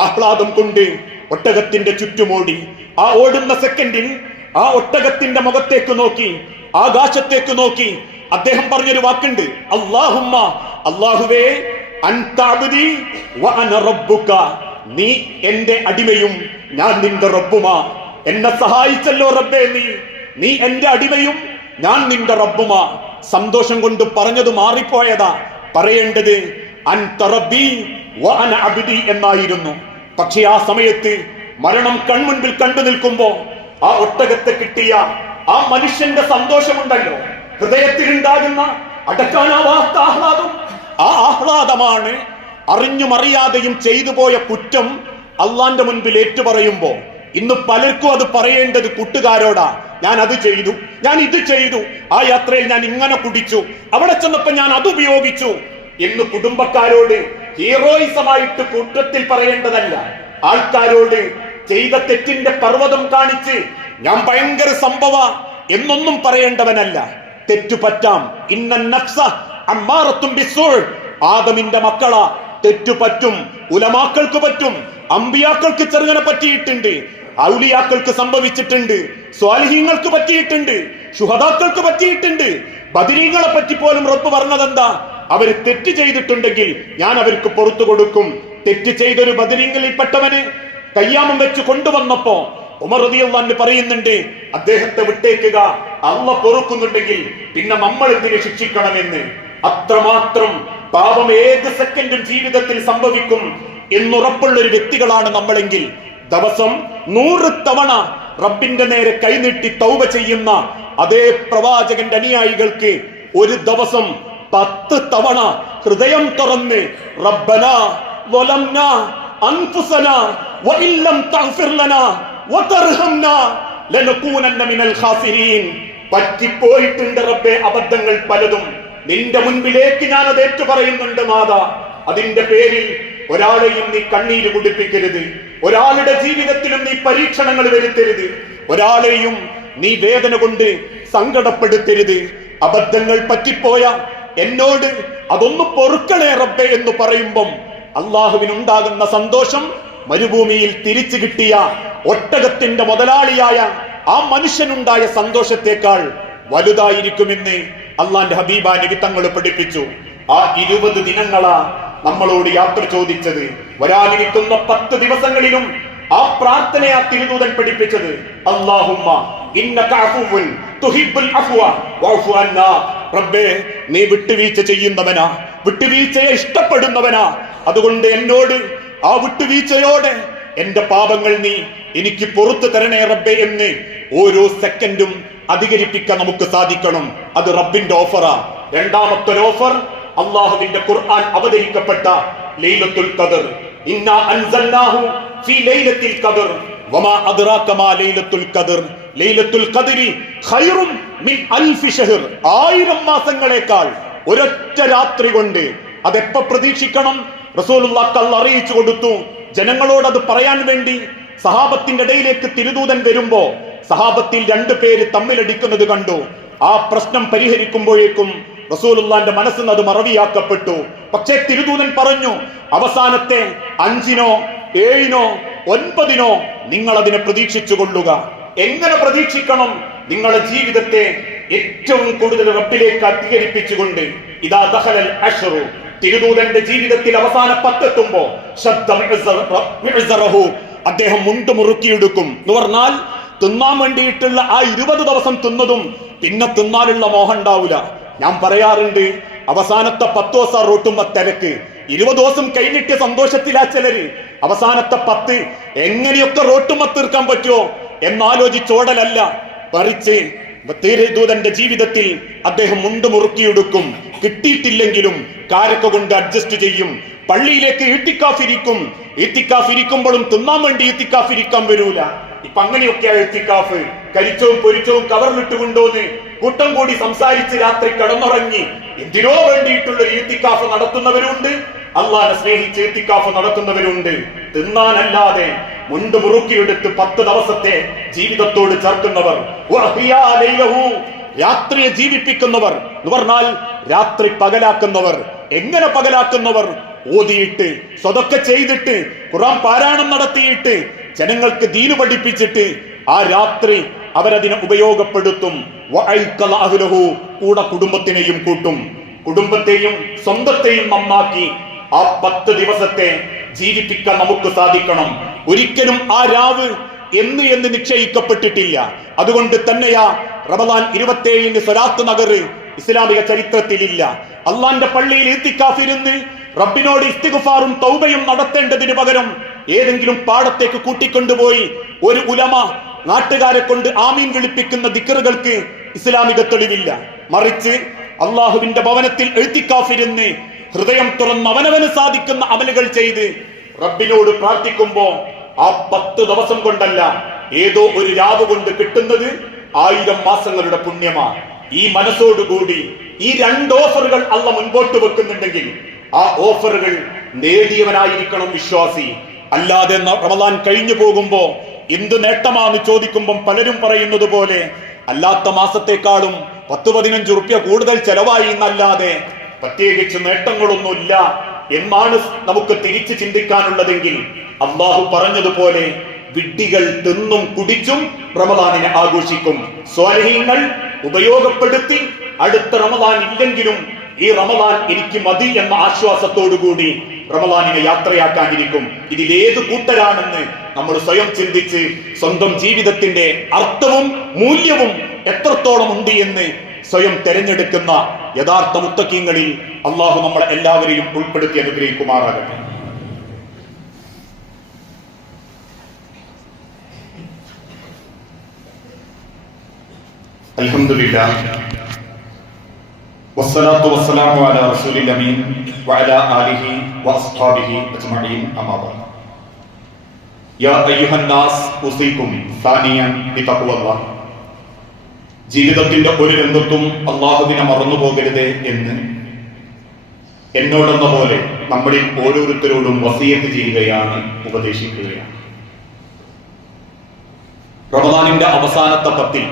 ആഹ്ലാദം കൊണ്ട് ഒട്ടകത്തിന്റെ ചുറ്റുമോടി. ആ ഓടുന്ന സെക്കൻഡിൽ ആ ഒട്ടകത്തിന്റെ മുഖത്തേക്ക് നോക്കി, ആകാശത്തേക്ക് നോക്കി അദ്ദേഹം പറഞ്ഞൊരു വാക്കുണ്ട്, അല്ലാഹുമ്മ, അല്ലാഹുവേ, അൻത അബ്ദി വ അന റബ്ബുക. നീ എന്റെ അടിമയും ഞാൻ നിന്റെ റബ്ബുമാ. എന്നെ സഹായിച്ചല്ലോ റബ്ബേ, നീ എന്റെ അടിമയും ഞാൻ നിന്റെ റബ്ബുമാ. സന്തോഷം കൊണ്ട് പറഞ്ഞത് മാറിപ്പോയതാ. പറയേണ്ടത് അൻത റബ്ബി വ അന അബ്ദി എന്നായിരുന്നു. പക്ഷെ ആ സമയത്ത് മരണം കൺമുൻപിൽ കണ്ടു നിൽക്കുമ്പോ ആ ഒട്ടകത്തെ കിട്ടിയ ആ മനുഷ്യന്റെ സന്തോഷമുണ്ടല്ലോ, ഹൃദയത്തിലുണ്ടാകുന്ന അടക്കാനാവാത്ത ആഹ്ലാദം. ആ ആഹ്ലാദമാണ് അറിഞ്ഞും അറിയാതെയും ചെയ്തു പോയ കുറ്റം അള്ളാന്റെ മുൻപിൽ ഏറ്റുപറയുമ്പോ ഇന്ന് പലർക്കും അത് പറയേണ്ടത് കൂട്ടുകാരോടാ. ഞാൻ അത് ചെയ്തു, ഞാൻ ഇത് ചെയ്തു, ആ യാത്രയിൽ ഞാൻ ഇങ്ങനെ കുടിച്ചു, അവിടെ ചെന്നപ്പോ ഞാൻ അത് ഉപയോഗിച്ചു എന്ന് കുടുംബക്കാരോട് ഹീറോയിസമായിട്ട് കൂട്ടത്തിൽ പറയേണ്ടതല്ല. ആൾക്കാരോട് ചെയ്ത തെറ്റിന്റെ പർവ്വതം കാണിച്ച് ഞാൻ ഭയങ്കര സംഭവ എന്നൊന്നും പറയേണ്ടവനല്ല. തെറ്റു പറ്റാം. ഇന്ന നഫ്സ അമ്മാറത്തും ബിസ്സൂഅ്. ആദമിന്റെ മക്കളാ, തെറ്റു പറ്റും. ഉലമാക്കൾക്ക് പറ്റും, അമ്പിയാക്കൾക്ക് ചെറുങ്ങനെ പറ്റിയിട്ടുണ്ട്, ഔലിയാക്കൾക്ക് സംഭവിച്ചിട്ടുണ്ട്, സ്വാലിഹീങ്ങൾക്ക് പറ്റിയിട്ടുണ്ട്, ശുഹദാക്കൾക്ക് പറ്റിയിട്ടുണ്ട്. ബദരീങ്ങളെ പറ്റി പോലും റബ്ബ് പറഞ്ഞതെന്താ? അവർ തെറ്റ് ചെയ്തിട്ടുണ്ടെങ്കിൽ ഞാൻ അവർക്ക് പുറത്തു കൊടുക്കും. തെറ്റ് ചെയ്തൊരു ബദരീങ്ങളിൽപ്പെട്ടവന് കയ്യാമം വെച്ച് കൊണ്ടുവന്നപ്പോ ഉമർ റളിയല്ലാഹു അൻഹു പറയുന്നുണ്ട്, അദ്ദേഹത്തെ വിട്ടേക്കുക, അല്ലാഹ് പൊറുക്കുന്നുണ്ടെങ്കിൽ പിന്നെ നമ്മൾ എന്തിനെ ശിക്ഷിക്കണമെന്ന്. അത്രമാത്രം പാപം ഏത് സെക്കൻഡും ജീവിതത്തിൽ സംഭവിക്കും എന്നുറപ്പുള്ള ഒരു വ്യക്തികളാണ് നമ്മളെങ്കിൽ ദിവസം 100 തവണ റബ്ബിന്റെ നേരെ കൈനീട്ടി തൗബ ചെയ്യുന്ന അതേ പ്രവാചകന്റെ അനുയായികൾക്ക് ഒരു ദിവസം 10 തവണ ഹൃദയം തുറന്ന് റബ്ബനാ വലംനാ അൻഫുസനാ വഇല്ലം തഗ്ഫിർ ലനാ വതർഹംനാ ലനകൂനന്ന മിനൽ ഖാസിരീൻ. പറ്റിപ്പോയിട്ടുണ്ട് റബ്ബേ അബദ്ധങ്ങൾ പലതും. നിന്റെ മുൻപിലേക്ക് ഞാൻ അത് ഏറ്റു പറയുന്നുണ്ട് നാഥാ. അതിന്റെ പേരിൽ ഒരാളെയും നീ കണ്ണീര് കുടിപ്പിക്കരുത്. ഒരാളുടെ ജീവിതത്തിലും നീ പരീക്ഷണങ്ങൾ വരുത്തരുത്. ഒരാളെയും നീ വേദന കൊണ്ട് സങ്കടപ്പെടുത്തരുത്. അബദ്ധങ്ങൾ പറ്റിപ്പോയ എന്നോട് അതൊന്ന് പൊറുക്കണേ റബ്ബേ എന്ന് പറയുമ്പം അള്ളാഹുവിനുണ്ടാകുന്ന സന്തോഷം മരുഭൂമിയിൽ തിരിച്ചു കിട്ടിയ ഒട്ടകത്തിന്റെ മുതലാളിയായ ആ മനുഷ്യനുണ്ടായ സന്തോഷത്തെക്കാൾ വലുതായിരിക്കുമെന്ന് അള്ളാന്റെ ഹബീബ നബി തങ്ങൾ പഠിപ്പിച്ചു. ആ 20 ദിനങ്ങളാ നമ്മളോട് യാത്ര ചോദിച്ചത്. വരാനിരിക്കുന്ന 10 ദിവസങ്ങളിലും ആ പ്രാർത്ഥനയാ തിരുദൂതൻ പഠിപ്പിച്ചത്. അല്ലാഹുമ്മ ഇന്നക അഫുവുൻ തുഹിബ്ബുൽ അഫ്വ വഅഫു അന്നാ. റബ്ബേ, നീ വിട്ടുവീഴ്ച ചെയ്യുന്നവനാ, വിട്ടുവീഴ്ചയെ ഇഷ്ടപ്പെടുന്നവനാ. അതുകൊണ്ട് എന്നോട് ആ വിട്ടുവീഴ്ചയോടെ എന്റെ പാപങ്ങൾ നീ എനിക്ക് പുറത്തു തരണേ റബ്ബേ എന്ന് ഓരോ സെക്കൻഡും അധികരിപ്പിക്കാൻ നമുക്ക് സാധിക്കണം. അത് റബ്ബിന്റെ ഓഫറാ. രണ്ടാമത്തെ ഓഫർ അള്ളാഹുവിന്റെ ഖുർആൻ അവതരിക്കപ്പെട്ട ലൈലത്തുൽ ഖദർ. ഇന്നാ അൻസൽനാഹു ഫീ ലൈലത്തിൽ ഖദർ വമാ അദ്റാക മാ ലൈലത്തുൽ ഖദർ. ലൈലത്തുൽ ഖദരി ഖൈറും മിൻ അൽഫി ശഹർ. 1000 മാസങ്ങളേക്കാൾ ഒരൊറ്റ രാത്രി കൊണ്ട്. അതെപ്പോ പ്രതീക്ഷിക്കണം? റസൂലുള്ളാഹി അല്ലാഹു അറിയിച്ചു കൊടുത്തു. ജനങ്ങളോട് അത് പറയാൻ വേണ്ടി സഹാബത്തിന്റെ ഇടയിലേക്ക് തിരുദൂതൻ വരുമ്പോ സഹാബത്തിൽ 2 പേര് തമ്മിലടിക്കുന്നത് കണ്ടു. ആ പ്രശ്നം പരിഹരിക്കുമ്പോഴേക്കും റസൂലുള്ളാന്റെ മനസ്സിൽ അത് മറവിയാക്കപ്പെട്ടു. പക്ഷേ തിരുദൂതൻ പറഞ്ഞു, അവസാനത്തെ 5-നോ 7-നോ 9-നോ നിങ്ങൾ അതിനെ പ്രതീക്ഷിച്ചു കൊള്ളുക. എങ്ങനെ പ്രതീക്ഷിക്കണം? നിങ്ങളുടെ ജീവിതത്തെ ഏറ്റവും കൂടുതൽ റബ്ബിലേക്ക് അധികരിപ്പിച്ചുകൊണ്ട്. ഇദാ ദഖലൽ അശ്റു, തിരുദൂതന്റെ ജീവിതത്തിൽ അവസാന 10 എത്തുമ്പോ അദ്ദേഹം മുണ്ട് മുറുക്കിയെടുക്കും എന്ന് പറഞ്ഞാൽ തിന്നാൻ വേണ്ടിയിട്ടുള്ള ആ 20 ദിവസം തിന്നതും പിന്നെ തിന്നാനുള്ള മോഹം ഉണ്ടാവില്ല. ഞാൻ പറയാറുണ്ട്, അവസാനത്തെ 10 ദിവസം റോട്ടുമ്പോ തിരക്ക്, 20 ദിവസം കഴിഞ്ഞിട്ട് സന്തോഷത്തിലാ ചിലര്. അവസാനത്തെ 10 എങ്ങനെയൊക്കെ റോട്ടുമ്പോ തീർക്കാൻ പറ്റുമോ എന്നാലോചിച്ചോടലല്ല, മറിച്ച് തിരുദൂതന്റെ ജീവിതത്തിൽ അദ്ദേഹം മുണ്ട് മുറുക്കിയെടുക്കും. കിട്ടിയിട്ടില്ലെങ്കിലും കാരക്ക കൊണ്ട് അഡ്ജസ്റ്റ് ചെയ്യും. പള്ളിയിലേക്ക് ഇത്തിക്കാഫിരിക്കും. ഇത്തിക്കാഫിരിക്കുമ്പോഴും തിന്നാൻ വേണ്ടി ഇത്തിക്കാഫിരിക്കാൻ വരൂല. ഇപ്പൊ അങ്ങനെയൊക്കെയാണ് ഇത്തിക്കാഫ്. കരിച്ചവും പൊരിച്ചവും കവറിലിട്ട് കൊണ്ടുവന്ന് കൂട്ടം കൂടി സംസാരിച്ച് രാത്രി കിടന്നുറങ്ങി എന്തിനോ വേണ്ടിയിട്ടുള്ള ഇത്തിക്കാഫ് നടത്തുന്നവരുണ്ട്. അള്ളാഹനെ സ്നേഹിച്ച് ഇത്തിക്കാഫ് നടത്തുന്നവരുണ്ട്. തിന്നാനല്ലാതെ മുണ്ട് മുറുക്കിയെടുത്ത് 10 ദിവസത്തെ ജീവിതത്തോട് ചേർക്കുന്നവർ, രാത്രിയെ ജീവിപ്പിക്കുന്നവർ എന്ന് പറഞ്ഞാൽ രാത്രി പകലാക്കുന്നവർ. എങ്ങനെ പകലാക്കുന്നവർ? ഓതിയിട്ട് സ്വതൊക്കെ ചെയ്തിട്ട് ഖുർആൻ പാരായണം നടത്തിയിട്ട് ജനങ്ങൾക്ക് ദീന് പഠിപ്പിച്ചിട്ട് ആ രാത്രി അവരതിനെ ഉപയോഗപ്പെടുത്തും. കൂടെ കുടുംബത്തിനെയും കൂട്ടും. കുടുംബത്തെയും സ്വന്തത്തെയും നന്നാക്കി ആ 10 ദിവസത്തെ ജീവിപ്പിക്കാൻ നമുക്ക് സാധിക്കണം. ഒരിക്കലും ആ രാവ് എന്ന് നിശ്ചയിക്കപ്പെട്ടിട്ടില്ല. അതുകൊണ്ട് തന്നെയാ റമദാൻ 27-ന് സ്വലാത്ത് നഗർ ഇസ്ലാമിക ചരിത്രത്തിലില്ല. അള്ളാന്റെ പള്ളിയിൽ ഇത്തിക്കാഫിരുന്ന് റബ്ബിനോട് ഇസ്തിഗ്ഫാറും തൗബയും നടത്തേണ്ടതിന് പകരം ഏതെങ്കിലും പാടത്തേക്ക് കൂട്ടിക്കൊണ്ടുപോയി ഒരു ഉലമ നാട്ടുകാരെ കൊണ്ട് ആമീൻ വിളിപ്പിക്കുന്ന ദിക്റുകൾക്ക് ഇസ്ലാമിക തെളിവില്ല. മറിച്ച് അള്ളാഹുവിന്റെ ഭവനത്തിൽ ഇത്തിക്കാഫിരുന്ന് ഹൃദയം തുറന്ന് അവനവന് സാധിക്കുന്ന അമലുകൾ ചെയ്ത് റബ്ബിനോട് പ്രാർത്ഥിക്കുമ്പോ ആ 10 ദിവസം കൊണ്ടല്ല, ഏതോ ഒരു രാവ് കൊണ്ട് കിട്ടുന്നത് 1000 മാസങ്ങളുടെ പുണ്യമാണ്. ഈ മനസ്സോടുകൂടി ഈ 2 ഓഫറുകൾ അള്ള മുൻപോട്ട് വെക്കുന്നുണ്ടെങ്കിൽ ആ ഓഫറുകൾ നേടിയവനായിരിക്കണം വിശ്വാസി. അല്ലാതെ റമദാൻ കഴിഞ്ഞു പോകുമ്പോ എന്ത് നേട്ടമാണെന്ന് ചോദിക്കുമ്പം പലരും പറയുന്നത് പോലെ അല്ലാത്ത മാസത്തെക്കാളും 10-15 റുപ്യ കൂടുതൽ ചെലവായി എന്നല്ലാതെ പ്രത്യേകിച്ച് നേട്ടങ്ങളൊന്നുമില്ല എന്നാണ് നമുക്ക് തിരിച്ചു ചിന്തിക്കാനുള്ളതെങ്കിൽ, അള്ളാഹു പറഞ്ഞതുപോലെ വിഡ്ഢികൾ തിന്നും കുടിച്ചും റമദാനിനെ ആഘോഷിക്കും. സ്വാലിഹീങ്ങൾ ഉപയോഗപ്പെടുത്തി അടുത്ത റമദാൻ ഇല്ലെങ്കിലും ഈ റമദാൻ എനിക്ക് മതി എന്ന ആശ്വാസത്തോടുകൂടി റമദാനിനെ യാത്രയാക്കാനിരിക്കും. ഇതിലേത് കൂട്ടരാണെന്ന് നമ്മൾ സ്വയം ചിന്തിച്ച് സ്വന്തം ജീവിതത്തിന്റെ അർത്ഥവും മൂല്യവും എത്രത്തോളം ഉണ്ട് എന്ന് സ്വയം തെരഞ്ഞെടുക്കുന്ന യഥാർത്ഥ മുത്തഖീങ്ങളിൽ അള്ളാഹു നമ്മളെ എല്ലാവരെയും ഉൾപ്പെടുത്തി അനുഗ്രഹിക്കുമാറാകട്ടെ. അൽഹംദുലില്ലാഹ് വസ്സലാത്തു വസ്സലാമു അലാ റസൂലിൽ അമീൻ വഅലാ ആലിഹി വഅസ്ഹാബിഹി അജ്മഈൻ. അമ്മാ ബഅദ്. യാ അയ്യുഹന്നാസ് ഉസീകും സാനിയൻ ബിതഖ്വല്ലാഹ്. ജീവിതത്തിന്റെ ഒരു രംഗത്തും അള്ളാഹുവിനെ മറന്നു പോകരുത് എന്ന് എന്നോടെന്ന പോലെ നമ്മളിൽ ഓരോരുത്തരോടും വസിയത്ത് ചെയ്യുകയാണ്, ഉപദേശിക്കുകയാണ്. റമദാനിന്റെ അവസാനത്തെ 10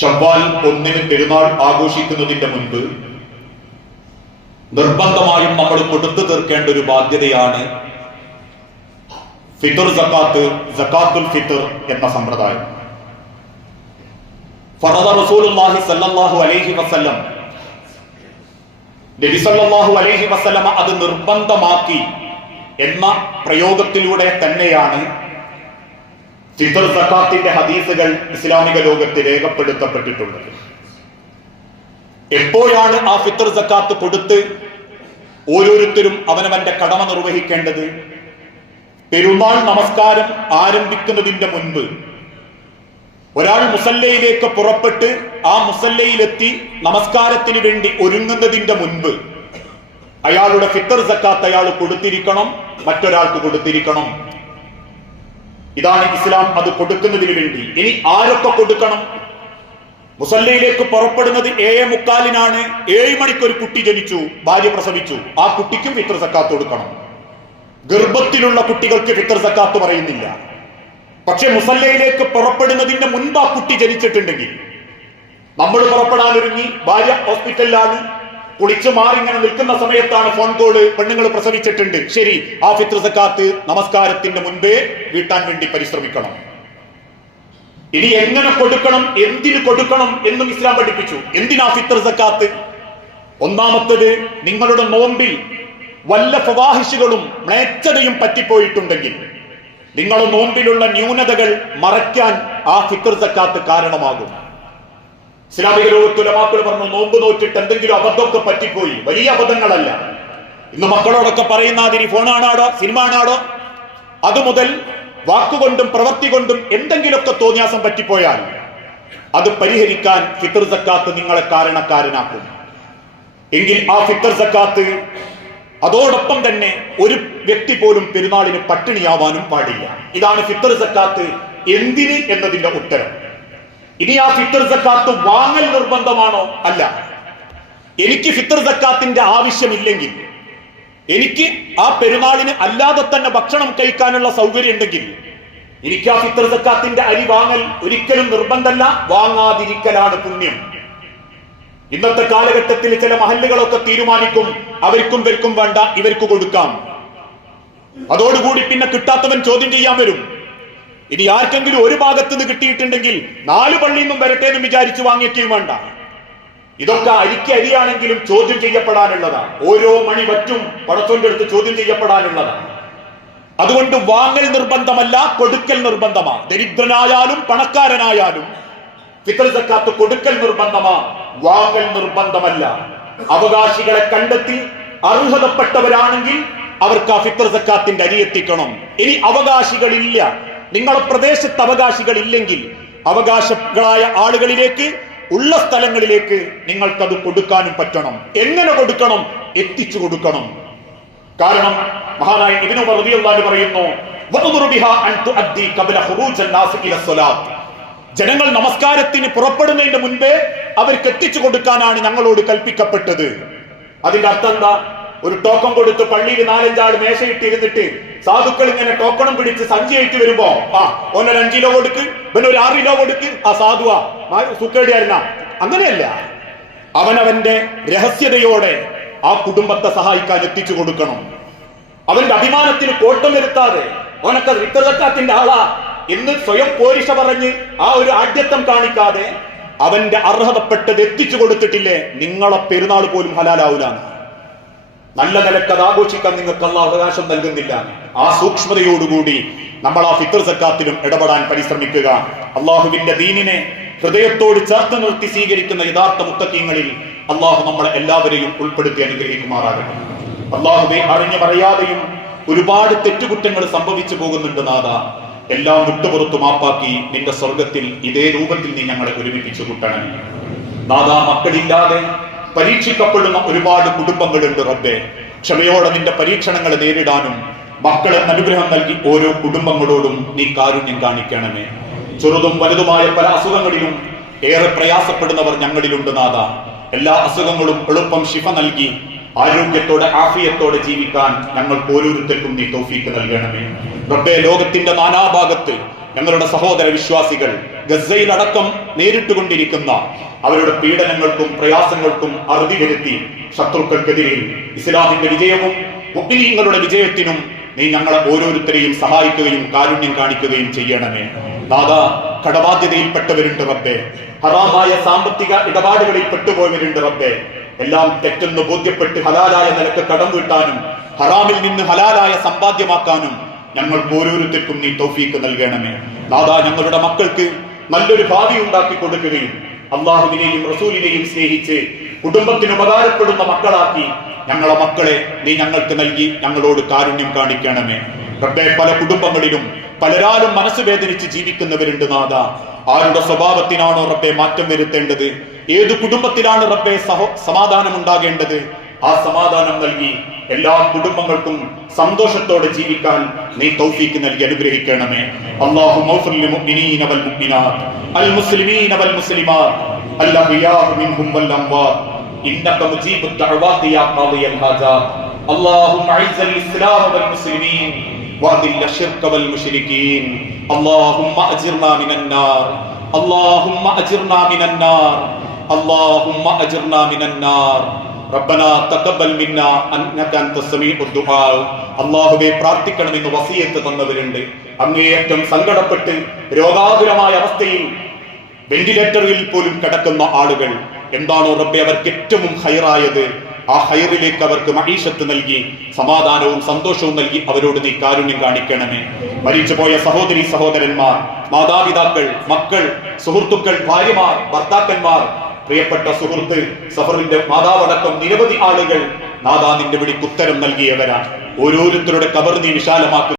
ശവ്വാൽ 1-ന് പെരുന്നാൾ ആഘോഷിക്കുന്നതിന്റെ മുൻപ് നിർബന്ധമായും നമ്മൾ കൊടുത്തു തീർക്കേണ്ട ഒരു ബാധ്യതയാണ് ഫിത്ർ സക്കാത്ത്, സക്കാത്തുൽ ഫിത്ർ എന്ന സമ്പ്രദായം. ഫറദ റസൂലുള്ളാഹി സ്വല്ലല്ലാഹു അലൈഹി വസല്ലം, നബി സല്ലല്ലാഹു അലൈഹി വസല്ലമ അത് നിർബന്ധമാക്കി എന്ന പ്രയോഗത്തിലൂടെ തന്നെയാണ് ഫിത്ർ സക്കാത്തിന്റെ ഹദീസുകൾ ഇസ്ലാമിക ലോകത്ത് രേഖപ്പെടുത്തപ്പെട്ടിട്ടുള്ളത്. എപ്പോഴാണ് ആ ഫിത്ർ സക്കാത്ത് കൊടുത്ത് ഓരോരുത്തരും അവനവന്റെ കടമ നിർവഹിക്കേണ്ടത്? പെരുന്നാൾ നമസ്കാരം ആരംഭിക്കുന്നതിന്റെ മുൻപ് ഒരാൾ മുസല്ലയിലേക്ക് പുറപ്പെട്ട് ആ മുസല്ലയിലെത്തി നമസ്കാരത്തിന് വേണ്ടി ഒരുങ്ങുന്നതിന്റെ മുൻപ് അയാളുടെ ഫിത്ർ സക്കാത്ത് അയാൾ കൊടുത്തിരിക്കണം, മറ്റൊരാൾക്ക് കൊടുത്തിരിക്കണം. ഇതാണ് ഇസ്ലാം അത് കൊടുക്കുന്നതിന് വേണ്ടി. ഇനി ആരൊക്കെ കൊടുക്കണം? മുസല്ലയിലേക്ക് പുറപ്പെടുന്നത് 7:45. 7 മണിക്കൊരു കുട്ടി ജനിച്ചു, ഭാര്യ പ്രസവിച്ചു, ആ കുട്ടിക്കും ഫിത്ർ സക്കാത്ത് കൊടുക്കണം. ഗർഭത്തിലുള്ള കുട്ടികൾക്ക് ഫിത്ർ സക്കാത്ത് പറയുന്നില്ല. പക്ഷെ മുസല്ലയിലേക്ക് പുറപ്പെടുന്നതിന്റെ മുൻപ് ആ കുട്ടി ജനിച്ചിട്ടുണ്ടെങ്കിൽ, നമ്മൾ പുറപ്പെടാനൊരുങ്ങി, ഭാര്യ ഹോസ്പിറ്റലിലാണ്, കുളിച്ചു മാറി ഇങ്ങനെ നിൽക്കുന്ന സമയത്താണ് ഫോൺ കോള്, പെണ്ണുങ്ങൾ പ്രസവിച്ചിട്ടുണ്ട്, ശരി, ആ ഫിത്ർ സക്കാത്ത് നമസ്കാരത്തിന്റെ മുൻപേ വീട്ടാൻ വേണ്ടി പരിശ്രമിക്കണം. ഇനി എങ്ങനെ കൊടുക്കണം, എന്തിനു കൊടുക്കണം എന്നും ഇസ്ലാം പഠിപ്പിച്ചു. എന്തിനാ ഫിത്ർ സക്കാത്ത്? ഒന്നാമത്തത്, നിങ്ങളുടെ നോമ്പിൽ വല്ല ഫവാഹിഷുകളും മ്ലേച്ഛതയും പറ്റിപ്പോയിട്ടുണ്ടെങ്കിൽ നിങ്ങളുടെ നോമ്പിലുള്ള ന്യൂനതകൾ മറയ്ക്കാൻ ആ ഫിത്ർ സക്കാത്ത് കാരണമാകും. ഇസ്ലാമിക ലോകത്ത് ഉലമാക്കൾ പറഞ്ഞു, നോമ്പ് നോറ്റിട്ട് എന്തെങ്കിലും അബദ്ധമൊക്കെ പറ്റിപ്പോയി, വലിയ അബദ്ധങ്ങളല്ല. ഇന്ന് മക്കളോടൊക്കെ പറയുന്ന അതിന് ഫോണാണാടോ സിനിമ ആണാടോ, അതുമുതൽ വാക്കുകൊണ്ടും പ്രവൃത്തി കൊണ്ടും എന്തെങ്കിലുമൊക്കെ തോന്നിയാസം പറ്റിപ്പോയാൽ അത് പരിഹരിക്കാൻ ഫിത്ർ സക്കാത്ത് നിങ്ങളെ കാരണക്കാരനാക്കും. എങ്കിൽ ആ ഫിത്ർ സക്കാത്ത്, അതോടൊപ്പം തന്നെ ഒരു വ്യക്തി പോലും പെരുന്നാളിന് പട്ടിണിയാവാനും പാടില്ല. ഇതാണ് ഫിത്ർ സക്കാത്ത് എന്തിന് എന്നതിന്റെ ഉത്തരം. ഇനി ആ ഫിത്ർ സക്കാത്ത് വാങ്ങൽ നിർബന്ധമാണോ? അല്ല. എനിക്ക് ഫിത്ർ സക്കാത്തിന്റെ ആവശ്യമില്ലെങ്കിൽ, എനിക്ക് ആ പെരുന്നാളിന് അല്ലാതെ തന്നെ ഭക്ഷണം കഴിക്കാനുള്ള സൗകര്യം ഉണ്ടെങ്കിൽ എനിക്ക് ആ ഫിത്ർ സക്കാത്തിന്റെ അരി വാങ്ങൽ ഒരിക്കലും നിർബന്ധമല്ല, വാങ്ങാതിരിക്കലാണ് പുണ്യം. ഇന്നത്തെ കാലഘട്ടത്തിൽ ചില മഹല്ലുകളൊക്കെ തീരുമാനിക്കും, അവർക്കും ഇവർക്കും വേണ്ട, ഇവർക്ക് കൊടുക്കാം. അതോടുകൂടി പിന്നെ കിട്ടാത്തവൻ ചോദ്യം ചെയ്യാൻ വരും. ഇനി ആർക്കെങ്കിലും ഒരു ഭാഗത്ത് നിന്ന് കിട്ടിയിട്ടുണ്ടെങ്കിൽ 4 പള്ളിയിൽ നിന്നും വരട്ടെ എന്ന് വിചാരിച്ച് വാങ്ങിക്കുകയും വേണ്ട. ഇതൊക്കെ അരിക്ക് അരിയാണെങ്കിലും ചോദ്യം ചെയ്യപ്പെടാനുള്ളതാണ്. ഓരോ മണി വറ്റും പടച്ചോന്റെ അടുത്ത് ചോദ്യം ചെയ്യപ്പെടാനുള്ളതാണ്. അതുകൊണ്ട് വാങ്ങൽ നിർബന്ധമല്ല, കൊടുക്കൽ നിർബന്ധമാ. ദരിദ്രനായാലും പണക്കാരനായാലും ഫിത്ർ സക്കാത്ത് കൊടുക്കൽ നിർബന്ധമാ, വാങ്ങൽ നിർബന്ധമല്ല. അവകാശികളെ കണ്ടെത്തി അർഹതപ്പെട്ടവരാണെങ്കിൽ അവർക്ക് ആ ഫിത്ർ സക്കാത്തിന്റെ അരി എത്തിക്കണം. ഇനി അവകാശികളില്ല, നിങ്ങളുടെ പ്രദേശത്ത് അവകാശികളില്ലെങ്കിൽ അവകാശികളായ ആളുകളിലേക്ക്, ഉള്ള സ്ഥലങ്ങളിലേക്ക് നിങ്ങൾക്കത് കൊടുക്കാനും പറ്റണം. എങ്ങനെ കൊടുക്കണം? എത്തിച്ചു കൊടുക്കണം. കാരണം മഹാനായ ഇബ്നു ഉമർ റളിയല്ലാഹു അൻഹു പറയുന്നു, വഅ്മുറു ബിഹാ അൻ തുഅദ്ദി ഖബ്ല ഖുറൂജൻ നാസ് ഇല സ്വലാത്ത്. ജനങ്ങൾ നമസ്കാരത്തിന് പുറപ്പെടുന്നതിന്റെ മുൻപേ അവർക്ക് എത്തിച്ചു കൊടുക്കാനാണ് ഞങ്ങളോട് കൽപ്പിക്കപ്പെട്ടത്. അതിന്റെ അർത്ഥം എന്താ? ഒരു ടോക്കൺ കൊടുത്ത് പള്ളിയിൽ 4-5 ആൾ മേശയിട്ടിരുന്നിട്ട് സാധുക്കൾ ഇങ്ങനെ ടോക്കണും പിടിച്ച് സഞ്ചിയായിട്ട് വരുമ്പോ, ഓനൊരു 5 കിലോ കൊടുക്ക്, ഇവനൊരു 6 കിലോ കൊടുക്ക്, ആ സാധുവാ സുക്കേടിയായിരുന്ന, അങ്ങനെയല്ല. അവനവന്റെ രഹസ്യതയോടെ ആ കുടുംബത്തെ സഹായിക്കാൻ എത്തിച്ചു കൊടുക്കണം. അവന്റെ അഭിമാനത്തിന് കോട്ടം വരുത്താതെ, ഓനൊക്കെ ഫിത്ർ സക്കാത്തിന്റെ ആളാ എന്ന് സ്വയം പോരിഷ പറഞ്ഞ് ആ ഒരു ആഢ്യത്വം കാണിക്കാതെ അവന്റെ അർഹതപ്പെട്ടത് എത്തിച്ചു കൊടുത്തിട്ടില്ലേ, നിങ്ങളെ പെരുന്നാൾ പോലും ഹലാലാവൂലാണ്. നല്ല നിലക്ക് അത് ആഘോഷിക്കാൻ നിങ്ങൾക്ക് അല്ലാഹു അവകാശം നൽകുന്നില്ല. ആ സൂക്ഷ്മതയോടുകൂടി നമ്മൾ ആ ഫിത്ർ സക്കാത്തിലും ഇടപെടാൻ പരിശ്രമിക്കുക. അള്ളാഹുവിന്റെ ദീനിനെ ഹൃദയത്തോട് ചേർത്ത് നിർത്തി സ്വീകരിക്കുന്ന യഥാർത്ഥ മുത്തഖീങ്ങളിൽ അള്ളാഹു നമ്മളെ എല്ലാവരെയും ഉൾപ്പെടുത്തി അനുഗ്രഹിക്കുമാറാകട്ടെ. അള്ളാഹുവെ, അറിഞ്ഞു പറയാതെയും ഒരുപാട് തെറ്റുകുറ്റങ്ങൾ സംഭവിച്ചു പോകുന്നുണ്ട് നാഥ. എല്ലാം വിട്ടുപുറത്തു മാപ്പാക്കി നിന്റെ സ്വർഗത്തിൽ ഇതേ രൂപത്തിൽ നീ ഞങ്ങളെ ഒരുമിപ്പിച്ചു കൂട്ടണം നാഥ. മക്കളില്ലാതെ പരീക്ഷിക്കപ്പെടുന്ന ഒരുപാട് കുടുംബങ്ങളുണ്ട് റബ്ബേ. ക്ഷമയോടെ നിന്റെ പരീക്ഷണങ്ങളെ നേരിടാനും മക്കളെ അനുഗ്രഹം നൽകി ഓരോ കുടുംബങ്ങളോടും നീ കാരുണ്യം കാണിക്കണമേ. ചെറുതും വലുതുമായ പല അസുഖങ്ങളിലും ഏറെ പ്രയാസപ്പെടുന്നവർ ഞങ്ങളിലുണ്ട് നാഥ. എല്ലാ അസുഖങ്ങളും എളുപ്പം ശിഫ നൽകി ആരോഗ്യത്തോടെ ആഫിയത്തോടെ ജീവിക്കാൻ ഞങ്ങൾക്ക് ഓരോരുത്തർക്കും നീ തൗഫീക്ക് നൽകണമേ റബ്ബേ. ലോകത്തിന്റെ നാനാഭാഗത്ത് ഞങ്ങളുടെ സഹോദര വിശ്വാസികൾ ഗസയിലടക്കം നേരിട്ടുകൊണ്ടിരിക്കുന്ന അവരുടെ പീഡനങ്ങൾക്കും പ്രയാസങ്ങൾക്കും അറുതി വരുത്തി ശത്രുക്കൾക്കെതിരെ ഇസ്ലാമിന്റെ വിജയവും മുഅ്മിനീങ്ങളുടെ വിജയത്തിനും നീ ഞങ്ങളെ ഓരോരുത്തരെയും സഹായിക്കുകയും കാരുണ്യം കാണിക്കുകയും ചെയ്യണമേ നാഥ. കടബാധ്യതയിൽപ്പെട്ടവരുണ്ട് റബ്ബേ, ഹറാമായ സാമ്പത്തിക ഇടപാടുകളിൽ പെട്ടുപോയവരുണ്ട് റബ്ബേ. എല്ലാം തെറ്റെന്ന് ബോധ്യപ്പെട്ട് ഹലാലായ നിലക്ക് കടം വീട്ടാനും ഹറാമിൽ നിന്ന് ഹലാലായ സമ്പാദ്യമാക്കാനും ഞങ്ങൾക്ക് ഓരോരുത്തർക്കും നീ തൗഫീക്ക് നൽകണമേ നാഥ. ഞങ്ങളുടെ മക്കൾക്ക് നല്ലൊരു ഭാവി ഉണ്ടാക്കി കൊടുക്കുകയും അള്ളാഹുവിനെയും റസൂലിനെയും സ്നേഹിച്ച് കുടുംബത്തിന് ഉപകാരപ്പെടുന്ന മക്കളാക്കി ഞങ്ങളെ മക്കളെ നീ ഞങ്ങൾക്ക് നൽകി ഞങ്ങളോട് കാരുണ്യം കാണിക്കണമേ റബ്ബേ. പല കുടുംബങ്ങളിലും പലരാലും മനസ്സ് വേദനിച്ച് ജീവിക്കുന്നവരുണ്ട് നാഥ. ആരുടെ സ്വഭാവത്തിനാണോ റബ്ബെ മാറ്റം വരുത്തേണ്ടത്, ഏത് കുടുംബത്തിലാണ് റബ്ബെ സമാധാനം ഉണ്ടാകേണ്ടത്, ആ സമാധാനം നൽകി എല്ലാ കുടുംബങ്ങൾക്കും സന്തോഷത്തോടെ ജീവിക്കാൻ നീ തൗഫീക്ക് നൽകി അനുഗ്രഹിക്കണമേ. അല്ലാഹുമ്മ ഗ്ഫിർ ലിൽ മുഅ്മിനീന വൽ മുഅ്മിനാത്ത് അൽ മുസ്ലിമീന വൽ മുസ്ലിമാത്ത് അൽ അഹ്യാ മിൻഹും വൽ അംവാത്ത് ഇന്നക മുജീബുദ് ദഅവാതി യാ ഖാദിയൽ ഹാജാത്ത് اللهم اعز الاسلام والمسلمين واذل الشرك والمشركين اللهم اجرنا من النار اللهم اجرنا من النار اللهم اجرنا من النار ربنا تقبل منا انك انت السميع الدعاء അല്ലാഹുവേ പ്രാർത്ഥിക്കണമെന്ന് വസിയത്ത് തന്നവരുണ്ട്. അങ്ങേയറ്റം സങ്കടപ്പെട്ട് രോഗാതുരമായ അവസ്ഥയിൽ വെന്റിലേറ്ററിൽ പോലും കിടക്കുന്ന ആളുകൾ, എന്താണോ റബ്ബേ അവർക്ക് ഏറ്റവും ഹൈറായത്, ആ ഹൈറിലേക്ക് അവർക്ക് മഈശത്ത് നൽകി സമാധാനവും സന്തോഷവും നൽകി അവരോട് നീ കാരുണ്യം കാണിക്കണമേ. മരിച്ചുപോയ സഹോദരി സഹോദരന്മാർ, മാതാപിതാക്കൾ, മക്കൾ, സുഹൃത്തുക്കൾ, ഭാര്യമാർ, ഭർത്താക്കന്മാർ, പ്രിയപ്പെട്ട സുഹൃത്ത് സഫറിന്റെ മാതാവടക്കം നിരവധി ആളുകൾ നാഥാ നിന്റെ വിളിക്ക് ഉത്തരം നൽകിയവരാണ്. ഓരോരുത്തരുടെ ഖബർ നീ വിശാലമാക്കുക.